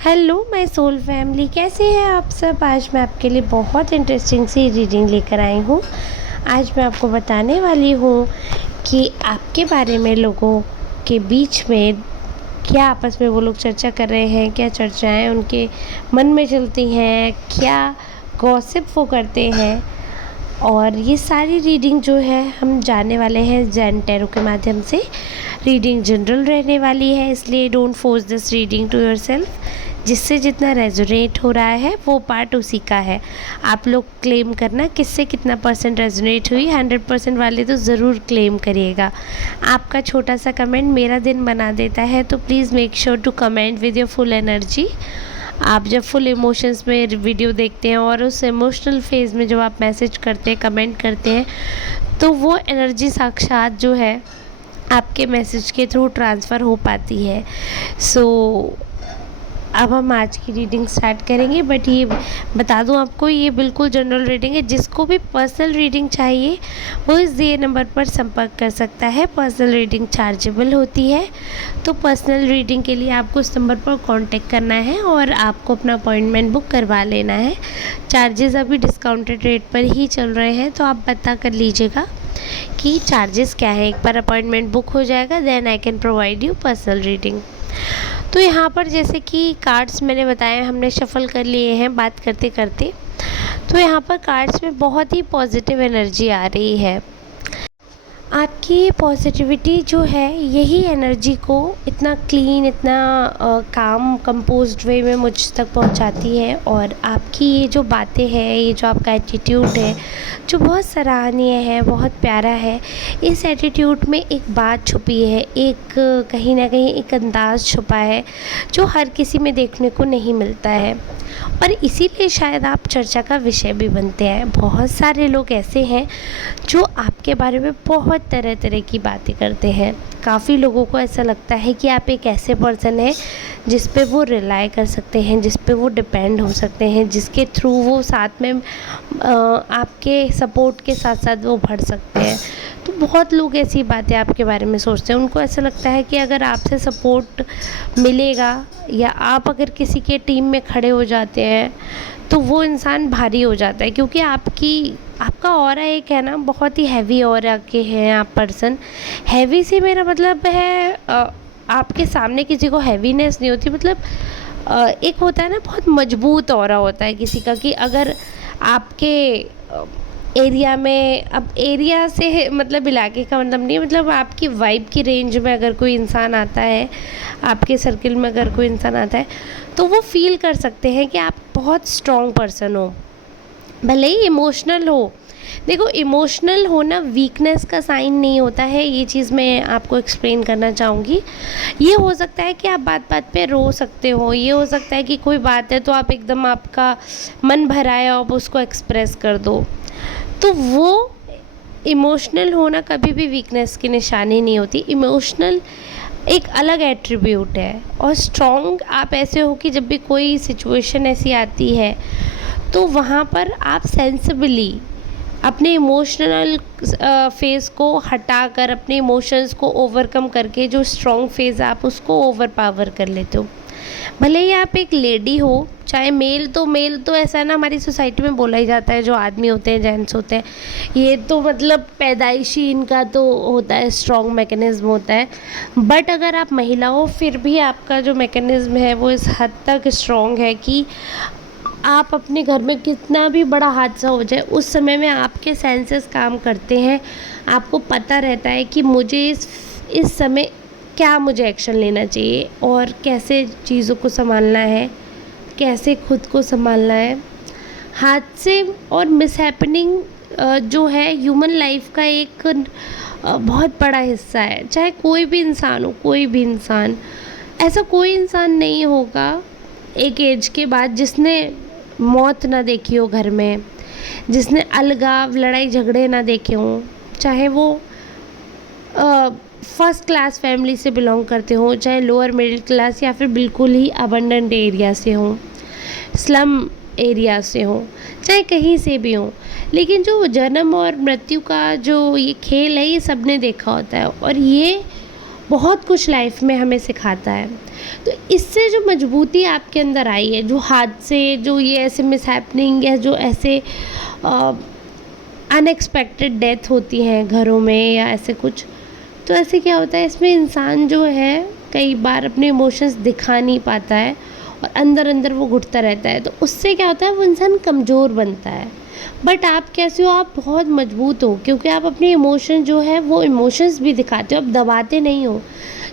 Hello my soul family, कैसे हैं आप सब। आज मैं आपके लिए बहुत इंटरेस्टिंग सी रीडिंग लेकर आई हूँ। आज मैं आपको बताने वाली हूँ कि आपके बारे में लोगों के बीच में क्या आपस में वो लोग चर्चा कर रहे हैं, क्या चर्चाएं उनके मन में चलती हैं, क्या गॉसिप वो करते हैं। और ये सारी रीडिंग जो है हम जानने वाले हैं जैन टैरो के माध्यम से। रीडिंग जनरल रहने वाली है, इसलिए don't force this reading to yourself. जिससे जितना रेजोनेट हो रहा है वो पार्ट उसी का है। आप लोग क्लेम करना किससे कितना परसेंट रेजोनेट हुई। 100% वाले तो ज़रूर क्लेम करिएगा। आपका छोटा सा कमेंट मेरा दिन बना देता है, तो please make sure to comment with your full energy. आप जब फुल इमोशंस में वीडियो देखते हैं और उस इमोशनल फेज़ में जब आप मैसेज करते हैं, कमेंट करते हैं, तो वो एनर्जी साक्षात जो है आपके मैसेज के थ्रू ट्रांसफ़र हो पाती है। सो अब हम आज की रीडिंग स्टार्ट करेंगे, बट ये बता दूं आपको, ये बिल्कुल जनरल रीडिंग है। जिसको भी पर्सनल रीडिंग चाहिए वो इस दिए नंबर पर संपर्क कर सकता है। पर्सनल रीडिंग चार्जेबल होती है, तो पर्सनल रीडिंग के लिए आपको इस नंबर पर कांटेक्ट करना है और आपको अपना अपॉइंटमेंट बुक करवा लेना है। चार्जेस अभी डिस्काउंटेड रेट पर ही चल रहे हैं, तो आप पता कर लीजिएगा कि चार्जेस क्या है। एक बार अपॉइंटमेंट बुक हो जाएगा, then I can provide you personal reading. तो यहाँ पर जैसे कि कार्ड्स मैंने बताया, हमने शफ़ल कर लिए हैं बात करते करते। तो यहाँ पर कार्ड्स में बहुत ही पॉजिटिव एनर्जी आ रही है। आपकी ये पॉजिटिविटी जो है यही एनर्जी को इतना क्लीन, इतना काम कंपोज्ड वे में मुझ तक पहुंचाती है। और आपकी ये जो बातें हैं, ये जो आपका एटीट्यूड है जो बहुत सराहनीय है, बहुत प्यारा है। इस एटीट्यूड में एक बात छुपी है, एक कहीं ना कहीं एक अंदाज़ छुपा है जो हर किसी में देखने को नहीं मिलता है, और इसीलिए शायद आप चर्चा का विषय भी बनते हैं। बहुत सारे लोग ऐसे हैं जो आपके बारे में बहुत तरह तरह की बातें करते हैं। काफ़ी लोगों को ऐसा लगता है कि आप एक ऐसे पर्सन हैं जिस पे वो रिलाई कर सकते हैं, जिस पे वो डिपेंड हो सकते हैं, जिसके थ्रू वो साथ में आपके सपोर्ट के साथ साथ वो बढ़ सकते हैं। तो बहुत लोग ऐसी बातें आपके बारे में सोचते हैं। उनको ऐसा लगता है कि अगर आपसे सपोर्ट मिलेगा या आप अगर किसी के टीम में खड़े हो जाते हैं तो वो इंसान भारी हो जाता है, क्योंकि आपका ऑरा एक है ना, बहुत ही हैवी ऑरा के हैं आप पर्सन। हैवी से मेरा मतलब है आपके सामने किसी को हैवीनेस नहीं होती, मतलब एक होता है ना, बहुत मजबूत ऑरा होता है किसी का, कि अगर आपके एरिया में, अब एरिया से मतलब इलाके का मतलब नहीं, मतलब आपकी वाइब की रेंज में अगर कोई इंसान आता है, आपके सर्किल में अगर कोई इंसान आता है, तो वो फील कर सकते हैं कि आप बहुत स्ट्रॉन्ग पर्सन हो, भले ही इमोशनल हो। देखो, इमोशनल होना वीकनेस का साइन नहीं होता है, ये चीज़ मैं आपको एक्सप्लेन करना चाहूँगी। ये हो सकता है कि आप बात बात पे रो सकते हो, ये हो सकता है कि कोई बात है तो आप एकदम, आपका मन भरा है, आप उसको एक्सप्रेस कर दो। तो वो इमोशनल होना कभी भी वीकनेस की निशानी नहीं होती। इमोशनल एक अलग एट्रीब्यूट है। और स्ट्रॉन्ग आप ऐसे हो कि जब भी कोई सिचुएशन ऐसी आती है तो वहाँ पर आप सेंसिबली अपने इमोशनल फेज़ को हटाकर, अपने इमोशंस को ओवरकम करके जो स्ट्रॉन्ग फेज़ आप उसको ओवर पावर कर लेते हो। भले ही आप एक लेडी हो, चाहे मेल तो ऐसा ना, हमारी सोसाइटी में बोला ही जाता है, जो आदमी होते हैं, जेंट्स होते हैं, ये तो मतलब पैदाइशी इनका तो होता है, स्ट्रॉन्ग मैकेनिज़्म होता है। बट अगर आप महिला हो फिर भी आपका जो मैकेनिज़्म है वो इस हद तक स्ट्रॉन्ग है कि आप अपने घर में कितना भी बड़ा हादसा हो जाए, उस समय में आपके सेंसेस काम करते हैं। आपको पता रहता है कि मुझे इस समय क्या मुझे एक्शन लेना चाहिए और कैसे चीज़ों को संभालना है, कैसे खुद को संभालना है। हादसे और मिसहैपनिंग जो है ह्यूमन लाइफ का एक बहुत बड़ा हिस्सा है। चाहे कोई भी इंसान हो, कोई भी इंसान, ऐसा कोई इंसान नहीं होगा एक एज के बाद जिसने मौत ना देखी हो घर में, जिसने अलगाव, लड़ाई झगड़े ना देखे हों, चाहे वो फर्स्ट क्लास फैमिली से बिलोंग करते हों, चाहे लोअर मिडिल क्लास या फिर बिल्कुल ही अबंडेंट एरिया से हों, स्लम एरिया से हों, चाहे कहीं से भी हों। लेकिन जो जन्म और मृत्यु का जो ये खेल है, ये सबने देखा होता है। और ये बहुत कुछ लाइफ में हमें सिखाता है। तो इससे जो मजबूती आपके अंदर आई है, जो हादसे, जो ये ऐसे मिसहैपनिंग या जो ऐसे अनएक्सपेक्टेड डेथ होती हैं घरों में या ऐसे कुछ, तो ऐसे क्या होता है, इसमें इंसान जो है कई बार अपने इमोशंस दिखा नहीं पाता है और अंदर अंदर वो घुटता रहता है। तो उससे क्या होता है, वो इंसान कमज़ोर बनता है। बट आप कैसे हो, आप बहुत मजबूत हो, क्योंकि आप अपने इमोशन जो है वो इमोशंस भी दिखाते हो, आप दबाते नहीं हो।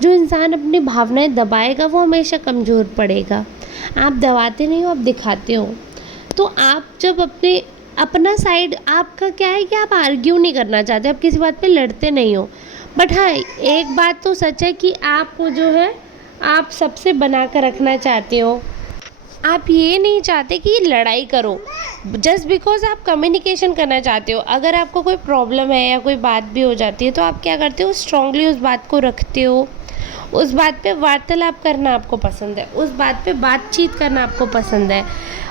जो इंसान अपनी भावनाएं दबाएगा वो हमेशा कमज़ोर पड़ेगा। आप दबाते नहीं हो, आप दिखाते हो। तो आप जब अपना साइड, आपका क्या है कि आप आर्ग्यू नहीं करना चाहते, आप किसी बात पे लड़ते नहीं हो। बट हाँ, एक बात तो सच है कि आपको जो है आप सबसे बना कर रखना चाहते हो। आप ये नहीं चाहते कि लड़ाई करो, जस्ट बिकॉज आप कम्युनिकेशन करना चाहते हो। अगर आपको कोई प्रॉब्लम है या कोई बात भी हो जाती है तो आप क्या करते हो, स्ट्रांगली उस बात को रखते हो। उस बात पे वार्तालाप करना आपको पसंद है, उस बात पे बातचीत करना आपको पसंद है।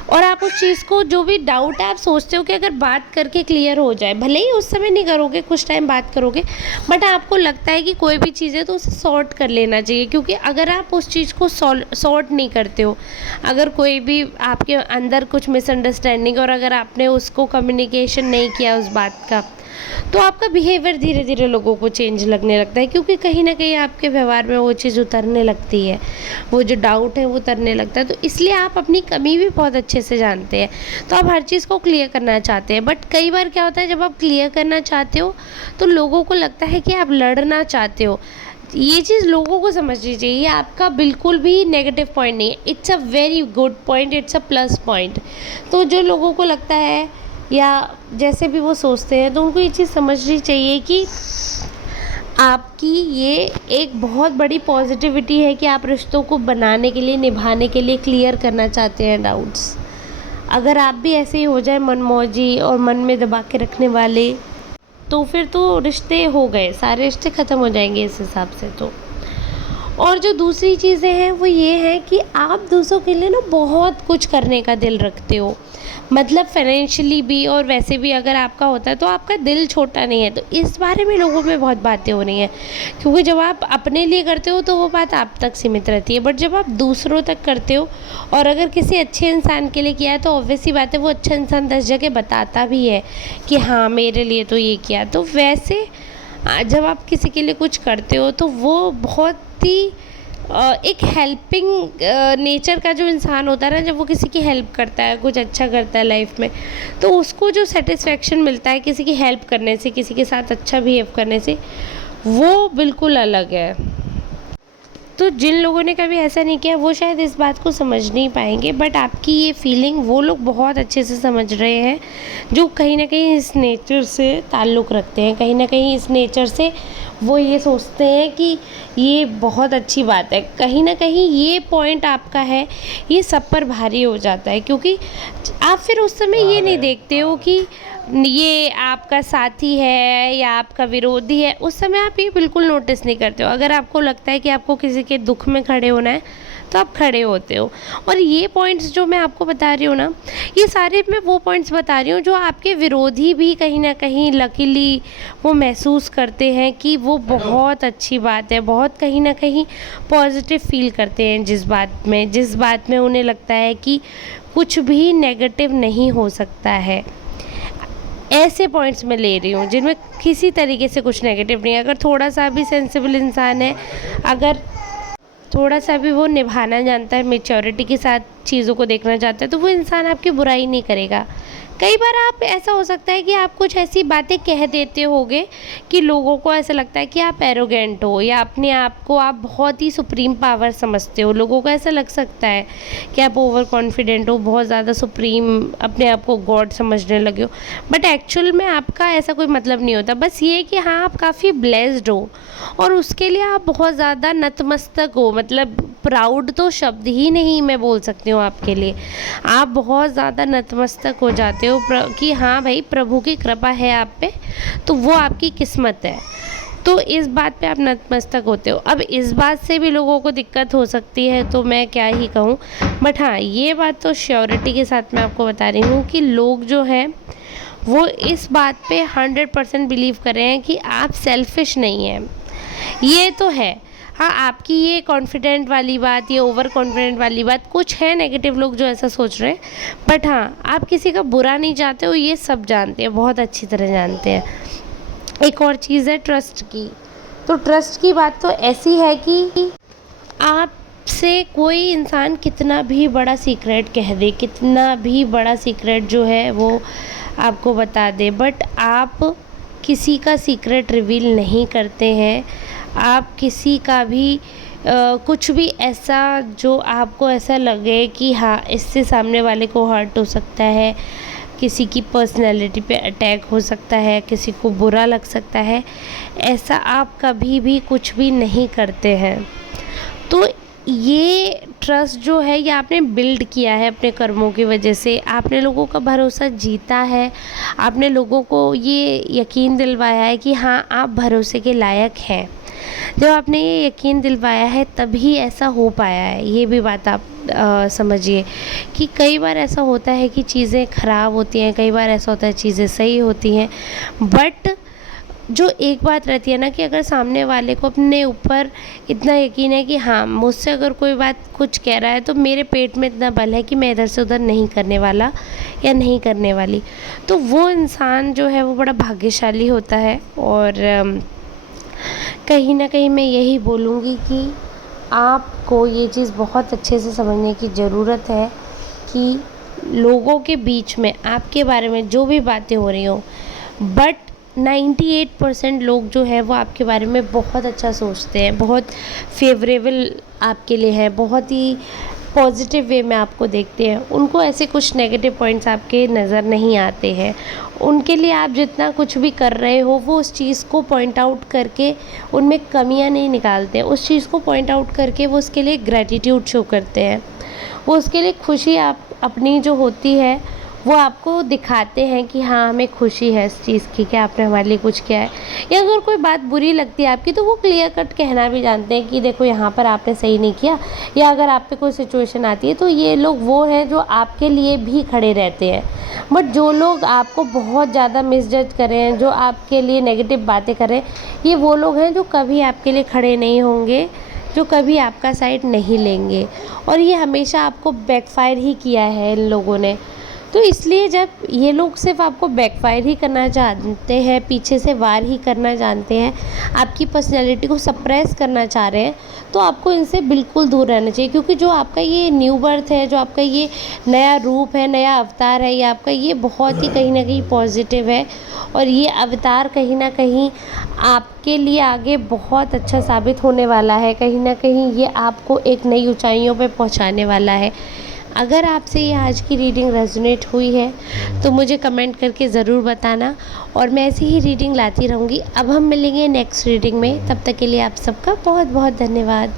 और आप उस चीज़ को, जो भी डाउट है, आप सोचते हो कि अगर बात करके क्लियर हो जाए, भले ही उस समय नहीं करोगे, कुछ टाइम बात करोगे, बट आपको लगता है कि कोई भी चीज़ है तो उसे सॉर्ट कर लेना चाहिए। क्योंकि अगर आप उस चीज़ को सॉर्ट नहीं करते हो, अगर कोई भी आपके अंदर कुछ मिसअंडरस्टैंडिंग और अगर आपने उसको कम्युनिकेशन नहीं किया उस बात का, तो आपका बिहेवियर धीरे धीरे लोगों को चेंज लगने लगता है। क्योंकि कहीं ना कहीं आपके व्यवहार में वो चीज़ उतरने लगती है, वो जो डाउट है वो उतरने लगता है। तो इसलिए आप अपनी कमी भी बहुत अच्छे से जानते हैं, तो आप हर चीज़ को क्लियर करना चाहते हैं। बट कई बार क्या होता है, जब आप क्लियर करना चाहते हो तो लोगों को लगता है कि आप लड़ना चाहते हो। ये चीज़ लोगों को समझनी चाहिए, ये आपका बिल्कुल भी नेगेटिव पॉइंट नहीं है, it's a very good point, it's a plus point. तो जो लोगों को लगता है या जैसे भी वो सोचते हैं, तो उनको ये चीज़ समझनी चाहिए कि आपकी ये एक बहुत बड़ी पॉजिटिविटी है कि आप रिश्तों को बनाने के लिए, निभाने के लिए क्लियर करना चाहते हैं डाउट्स। अगर आप भी ऐसे ही हो जाए मनमौजी और मन में दबा के रखने वाले, तो फिर तो रिश्ते हो गए, सारे रिश्ते ख़त्म हो जाएंगे इस हिसाब से। तो और जो दूसरी चीज़ें हैं वो ये है कि आप दूसरों के लिए ना बहुत कुछ करने का दिल रखते हो, मतलब फाइनेंशियली भी और वैसे भी अगर आपका होता है तो आपका दिल छोटा नहीं है। तो इस बारे में लोगों में बहुत बातें हो रही हैं, क्योंकि जब आप अपने लिए करते हो तो वो बात आप तक सीमित रहती है, बट जब आप दूसरों तक करते हो और अगर किसी अच्छे इंसान के लिए किया है तो ऑब्वियस सी बात है वो अच्छा इंसान 10 जगह बताता भी है कि हाँ मेरे लिए तो ये किया। तो वैसे जब आप किसी के लिए कुछ करते हो तो वो बहुत ही एक हेल्पिंग नेचर का जो इंसान होता है ना, जब वो किसी की हेल्प करता है, कुछ अच्छा करता है लाइफ में, तो उसको जो सेटिस्फेक्शन मिलता है किसी की हेल्प करने से, किसी के साथ अच्छा बिहेव करने से, वो बिल्कुल अलग है। तो जिन लोगों ने कभी ऐसा नहीं किया वो शायद इस बात को समझ नहीं पाएंगे, बट आपकी ये फीलिंग वो लोग बहुत अच्छे से समझ रहे हैं जो कहीं ना कहीं इस नेचर से ताल्लुक़ रखते हैं, कहीं ना कहीं इस नेचर से वो ये सोचते हैं कि ये बहुत अच्छी बात है। कहीं ना कहीं ये पॉइंट आपका है, ये सब पर भारी हो जाता है, क्योंकि आप फिर उस समय ये नहीं देखते हो कि ये आपका साथी है या आपका विरोधी है। उस समय आप ये बिल्कुल नोटिस नहीं करते हो। अगर आपको लगता है कि आपको किसी के दुख में खड़े होना है तो आप खड़े होते हो। और ये पॉइंट्स जो मैं आपको बता रही हूँ ना, ये सारे मैं वो पॉइंट्स बता रही हूँ जो आपके विरोधी भी कहीं ना कहीं लकीली वो महसूस करते हैं कि वो बहुत अच्छी बात है, बहुत कहीं ना कहीं पॉजिटिव फील करते हैं जिस बात में उन्हें लगता है कि कुछ भी नेगेटिव नहीं हो सकता है। ऐसे पॉइंट्स मैं ले रही हूँ जिनमें किसी तरीके से कुछ नेगेटिव नहीं है। अगर थोड़ा सा भी सेंसिबल इंसान है, अगर थोड़ा सा भी वो निभाना जानता है, मैच्योरिटी के साथ चीज़ों को देखना चाहता है, तो वो इंसान आपकी बुराई नहीं करेगा। कई बार आप ऐसा हो सकता है कि आप कुछ ऐसी बातें कह देते होगे कि लोगों को ऐसा लगता है कि आप एरोगेंट हो या अपने आप को आप बहुत ही सुप्रीम पावर समझते हो। लोगों को ऐसा लग सकता है कि आप ओवर कॉन्फिडेंट हो, बहुत ज़्यादा सुप्रीम, अपने आप को गॉड समझने लगे हो। बट एक्चुअल में आपका ऐसा कोई मतलब नहीं होता। बस ये कि हाँ, आप काफ़ी ब्लेस्ड हो और उसके लिए आप बहुत ज़्यादा नतमस्तक हो। मतलब प्राउड तो शब्द ही नहीं मैं बोल सकती हूँ आपके लिए। आप बहुत ज़्यादा नतमस्तक हो जाते हो कि हाँ भाई, प्रभु की कृपा है आप पे, तो वो आपकी किस्मत है। तो इस बात पे आप नतमस्तक होते हो। अब इस बात से भी लोगों को दिक्कत हो सकती है तो मैं क्या ही कहूँ, बट हाँ, ये बात तो श्योरिटी के साथ मैं आपको बता रही हूँ कि लोग जो हैं वो इस बात पे 100% बिलीव कर रहे हैं कि आप सेल्फिश नहीं हैं। ये तो है, हाँ, आपकी ये कॉन्फिडेंट वाली बात, ये ओवर कॉन्फिडेंट वाली बात, कुछ है नेगेटिव लोग जो ऐसा सोच रहे हैं, बट हाँ, आप किसी का बुरा नहीं चाहते हो, ये सब जानते हैं, बहुत अच्छी तरह जानते हैं। एक और चीज़ है ट्रस्ट की। तो ट्रस्ट की बात तो ऐसी है कि आपसे कोई इंसान कितना भी बड़ा सीक्रेट कह दे, कितना भी बड़ा सीक्रेट जो है वो आपको बता दे, बट आप किसी का सीक्रेट रिवील नहीं करते हैं। आप किसी का भी कुछ भी ऐसा जो आपको ऐसा लगे कि हाँ, इससे सामने वाले को हर्ट हो सकता है, किसी की पर्सनैलिटी पे अटैक हो सकता है, किसी को बुरा लग सकता है, ऐसा आप कभी भी कुछ भी नहीं करते हैं। तो ये ट्रस्ट जो है ये आपने बिल्ड किया है अपने कर्मों की वजह से, आपने लोगों का भरोसा जीता है, आपने लोगों को ये यकीन दिलवाया है कि हाँ, आप भरोसे के लायक हैं। जब आपने ये यकीन दिलवाया है तभी ऐसा हो पाया है। ये भी बात आप समझिए कि कई बार ऐसा होता है कि चीज़ें ख़राब होती हैं, कई बार ऐसा होता है चीज़ें सही होती हैं, बट जो एक बात रहती है ना कि अगर सामने वाले को अपने ऊपर इतना यकीन है कि हाँ, मुझसे अगर कोई बात कुछ कह रहा है तो मेरे पेट में इतना बल है कि मैं इधर से उधर नहीं करने वाला या नहीं करने वाली, तो वो इंसान जो है वो बड़ा भाग्यशाली होता है। और कहीं ना कहीं मैं यही बोलूँगी कि आपको ये चीज़ बहुत अच्छे से समझने की ज़रूरत है कि लोगों के बीच में आपके बारे में जो भी बातें हो रही हो, बट 98% लोग जो है वो आपके बारे में बहुत अच्छा सोचते हैं, बहुत फेवरेबल आपके लिए है, बहुत ही पॉजिटिव वे में आपको देखते हैं। उनको ऐसे कुछ नेगेटिव पॉइंट्स आपके नज़र नहीं आते हैं। उनके लिए आप जितना कुछ भी कर रहे हो वो उस चीज़ को पॉइंट आउट करके उनमें कमियां नहीं निकालते हैं, उस चीज़ को पॉइंट आउट करके वो उसके लिए ग्रैटिट्यूड शो करते हैं, वो उसके लिए खुशी आप अपनी जो होती है वो आपको दिखाते हैं कि हाँ, हमें खुशी है इस चीज़ की कि आपने हमारे लिए कुछ किया है। या अगर कोई बात बुरी लगती है आपकी तो वो क्लियर कट कहना भी जानते हैं कि देखो यहाँ पर आपने सही नहीं किया, या अगर आप पे कोई सिचुएशन आती है तो ये लोग वो हैं जो आपके लिए भी खड़े रहते हैं। बट जो लोग आपको बहुत ज़्यादा मिसजज कर रहे हैं, जो आपके लिए नेगेटिव बातें कर रहे हैं, ये वो लोग हैं जो कभी आपके लिए खड़े नहीं होंगे, जो कभी आपका साइड नहीं लेंगे, और ये हमेशा आपको बैकफायर ही किया है इन लोगों ने। तो इसलिए जब ये लोग सिर्फ आपको बैकफायर ही करना जानते हैं, पीछे से वार ही करना जानते हैं, आपकी पर्सनैलिटी को सप्रेस करना चाह रहे हैं, तो आपको इनसे बिल्कुल दूर रहना चाहिए। क्योंकि जो आपका ये न्यू बर्थ है, जो आपका ये नया रूप है, नया अवतार है, ये आपका ये बहुत ही कहीं ना कहीं पॉजिटिव है, और ये अवतार कहीं ना कहीं आपके लिए आगे बहुत अच्छा साबित होने वाला है। कहीं ना कहीं ये आपको एक नई ऊंचाइयों पे पहुंचाने वाला है। अगर आपसे ये आज की रीडिंग रेजोनेट हुई है तो मुझे कमेंट करके ज़रूर बताना, और मैं ऐसी ही रीडिंग लाती रहूँगी। अब हम मिलेंगे नेक्स्ट रीडिंग में, तब तक के लिए आप सबका बहुत बहुत धन्यवाद।